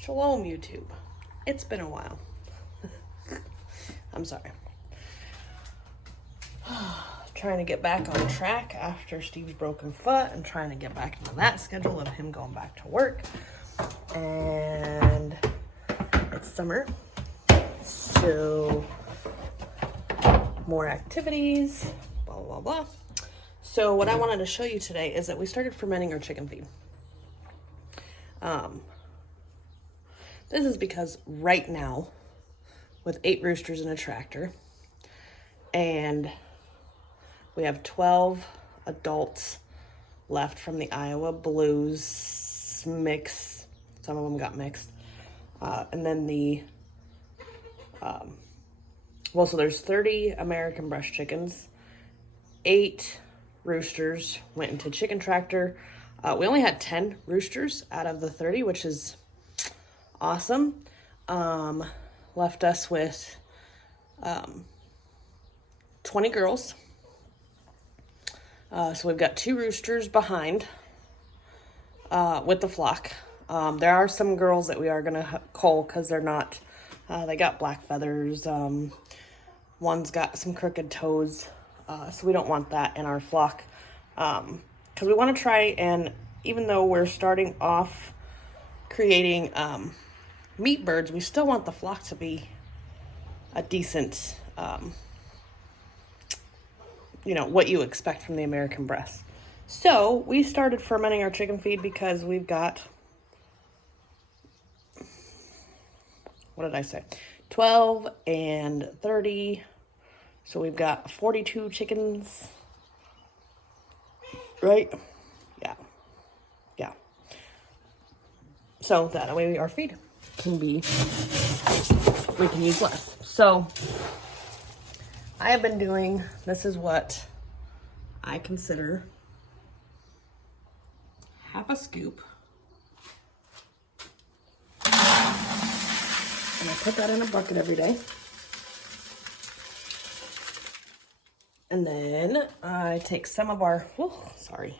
Shalom, YouTube. It's been a while. I'm sorry. Trying to get back on track after Steve's broken foot and trying to get back into that schedule of him going back to work. And it's summer, so more activities, blah, blah, blah. So what I wanted to show you today is that we started fermenting our chicken feed. This is because right now, with 8 roosters in a tractor, and we have 12 adults left from the Iowa Blues mix. Some of them got mixed. And then so there's 30 American breast chickens. 8 roosters went into chicken tractor. We only had 10 roosters out of the 30, which is awesome. Left us with 20 girls. So we've got 2 roosters behind with the flock. There are some girls that we are going to cull because they're not, they got black feathers. One's got some crooked toes. So we don't want that in our flock. Because we want to try and, even though we're starting off creating meat birds, we still want the flock to be a decent, what you expect from the American breast. So we started fermenting our chicken feed because we've got, 12 and 30. So we've got 42 chickens, right? Yeah. So that way our feed can be, we can use less. So I have been doing, this is what I consider half a scoop. And I put that in a bucket every day. And then I take some of our, sorry,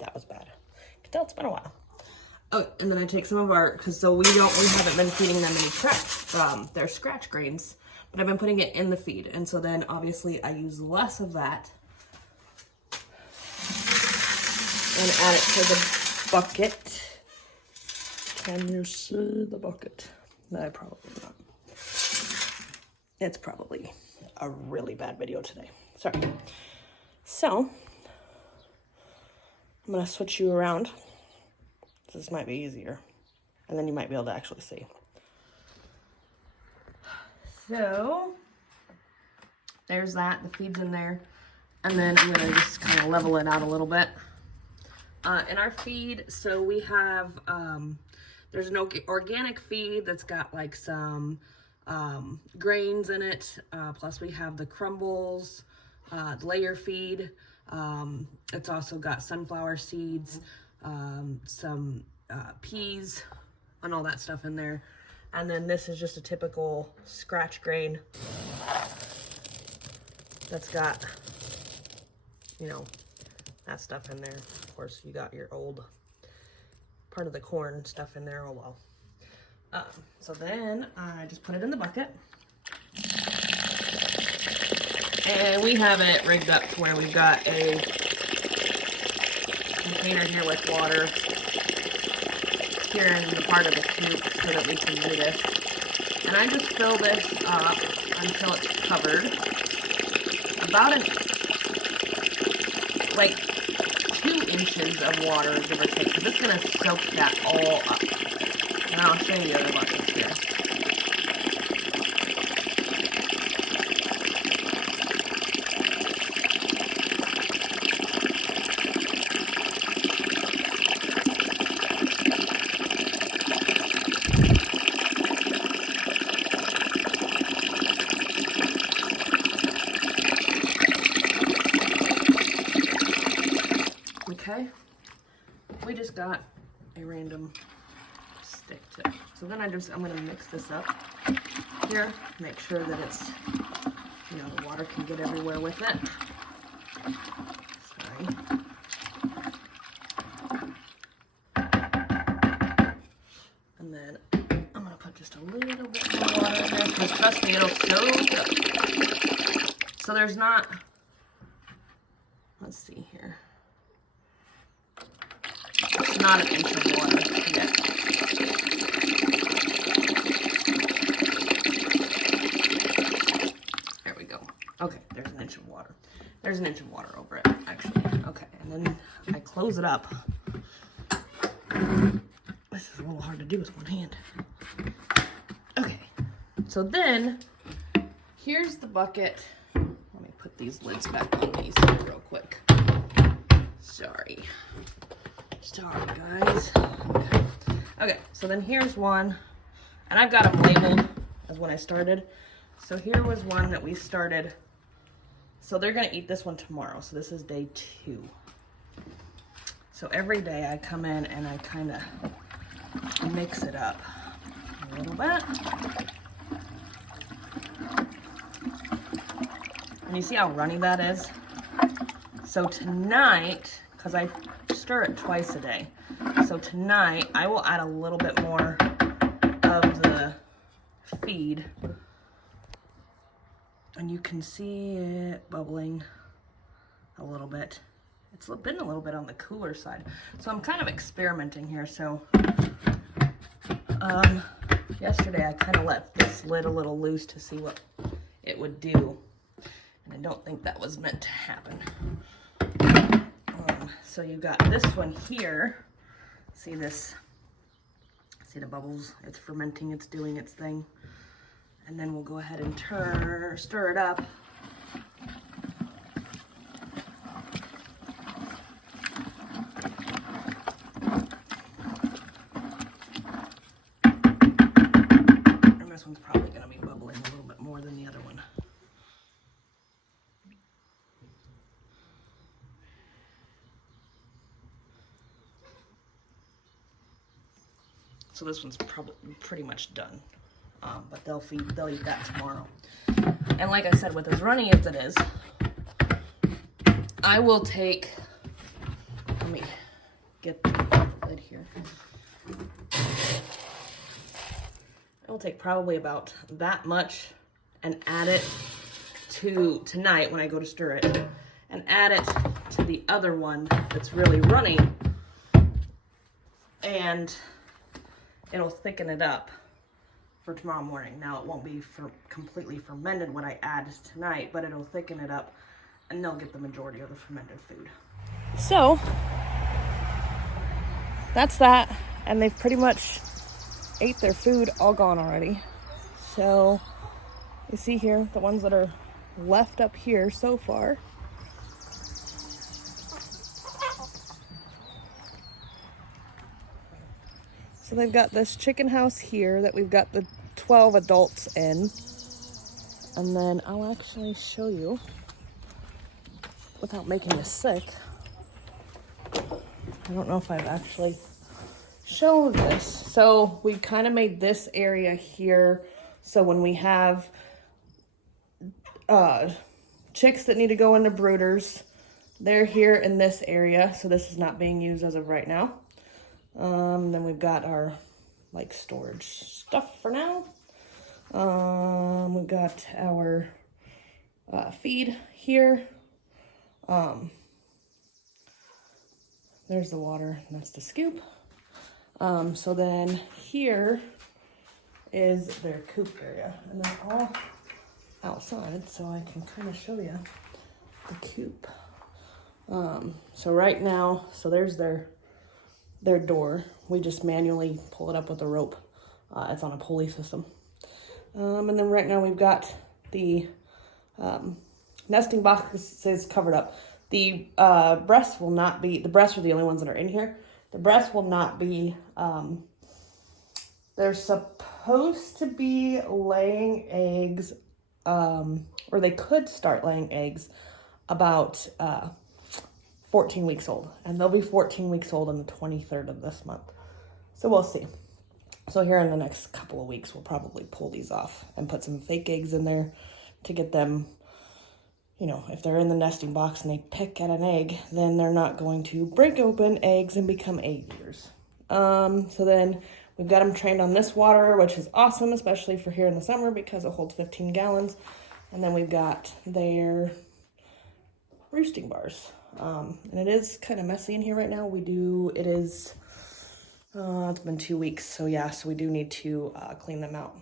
that was bad. You can tell it's been a while. Oh, and then I take some of our, we haven't been feeding them any they're scratch grains, but I've been putting it in the feed. And so then obviously I use less of that and add it to the bucket. Can you see the bucket? No, probably not. It's probably a really bad video today. Sorry. So, I'm going to switch you around. This might be easier. And then you might be able to actually see. So, there's that. The feed's in there. And then I'm going to just kind of level it out a little bit. In our feed, so we have, there's an organic feed that's got like some grains in it. Plus we have the crumbles, layer feed. It's also got sunflower seeds, some peas, and all that stuff in there. And then this is just a typical scratch grain that's got, that stuff in there. Of course, you got your old part of the corn stuff in there. Oh well. So then I just put it in the bucket. And we have it rigged up to where we've got a container here with water here in the part of the coop so that we can do this. And I just fill this up until it's covered. About 2 inches of water, give or take, because it's going to soak that all up. And I'll show you the other buckets here. Okay, we just got a random stick to it. So then I'm going to mix this up here, make sure that it's, the water can get everywhere with it. Sorry. And then just a little bit more water in there, because trust me, it'll soak up. So there's not, let's see here. It's not an inch of water yet. There we go. Okay, there's an inch of water. There's an inch of water over it, actually. Okay, and then I close it up. This is a little hard to do with one hand. Okay, so then here's the bucket. Let me put these lids back on these real quick. Sorry, guys. Okay, so then here's one, and I've got them labeled as when I started. So here was one that we started. So they're gonna eat this one tomorrow. So this is day 2. So every day I come in and I kind of mix it up a little bit. And you see how runny that is? So tonight, because I stir it twice a day, so tonight I will add a little bit more of the feed. And you can see it bubbling a little bit. It's been a little bit on the cooler side. So I'm kind of experimenting here. So yesterday I kind of let this lid a little loose to see what it would do. And I don't think that was meant to happen. So you got this one here. See this? See the bubbles? It's fermenting, it's doing its thing. And then we'll go ahead and stir it up. And this one's probably going to be bubbling a little bit more than the other one. So this one's probably pretty much done, but they'll eat that tomorrow. And like I said, with as runny as it is, I will take, let me get the lid here. I will take probably about that much and add it to tonight when I go to stir it, and add it to the other one that's really runny, and it'll thicken it up for tomorrow morning. Now it won't be completely fermented when I add tonight, but it'll thicken it up and they'll get the majority of the fermented food. So that's that, and they've pretty much ate their food, all gone already. So you see here, the ones that are left up here so far. So they've got this chicken house here that we've got the 12 adults in. And then I'll actually show you, without making you sick. I don't know if I've actually shown this. So we kind of made this area here. So when we have chicks that need to go into brooders, they're here in this area. So this is not being used as of right now. Then we've got our like storage stuff for now. We've got our feed here. There's the water, and that's the scoop. So then here is their coop area, and they're all outside, so I can kind of show you the coop. So right now, so there's their door. We just manually pull it up with a rope. It's on a pulley system. And then right now we've got the nesting boxes covered up. The breasts will not be, the breasts are the only ones that are in here. The breasts will not be, they're supposed to be laying eggs, or they could start laying eggs about 14 weeks old. And they'll be 14 weeks old on the 23rd of this month. So we'll see. So here in the next couple of weeks, we'll probably pull these off and put some fake eggs in there to get them, you know, if they're in the nesting box and they pick at an egg, then they're not going to break open eggs and become egg eaters. So then We've got them trained on this water, which is awesome, especially for here in the summer because it holds 15 gallons. And then we've got their roosting bars. And it is kind of messy in here right now. It's been 2 weeks. So yeah, so we do need to clean them out.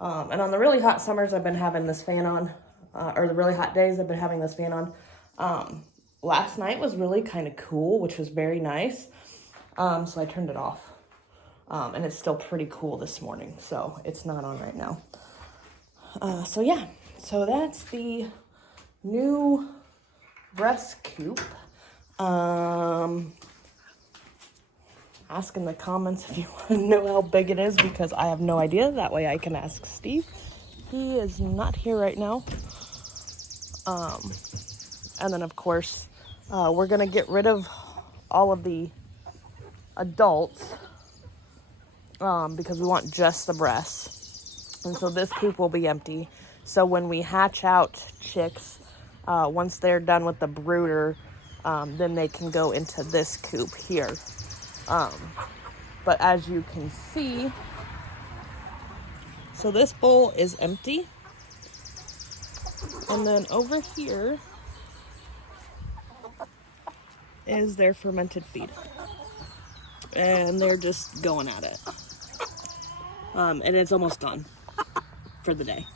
And on the really hot summers, I've been having this fan on, or the really hot days, I've been having this fan on. Last night was really kind of cool, which was very nice. So I turned it off. And it's still pretty cool this morning, so it's not on right now. So yeah, so that's the new breast coop. Ask in the comments if you want to know how big it is, because I have no idea. That way I can ask Steve. He is not here right now. And then of course, we're gonna get rid of all of the adults, because we want just the breasts. And so this coop will be empty. So when we hatch out chicks, once they're done with the brooder, then they can go into this coop here. But as you can see, so this bowl is empty. And then over here is their fermented feed. And they're just going at it. And it's almost gone for the day.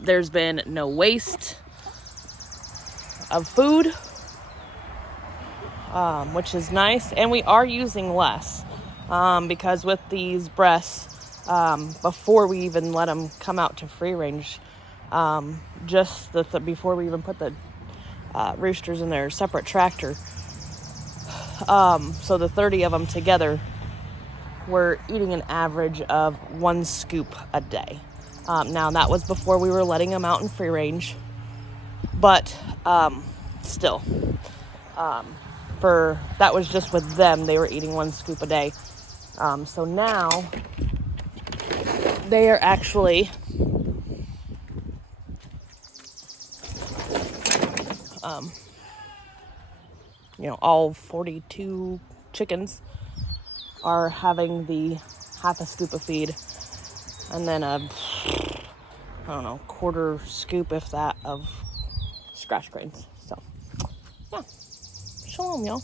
There's been no waste of food, which is nice. And we are using less, because with these breasts, before we even let them come out to free range, before we even put the roosters in their separate tractor, so the 30 of them together, we're eating an average of 1 scoop a day. Now that was before we were letting them out in free range, but still, that was just with them. They were eating 1 scoop a day. So now they are actually all 42 chickens are having the half a scoop of feed, and then quarter scoop, if that, of scratch grains. So yeah, shalom, y'all.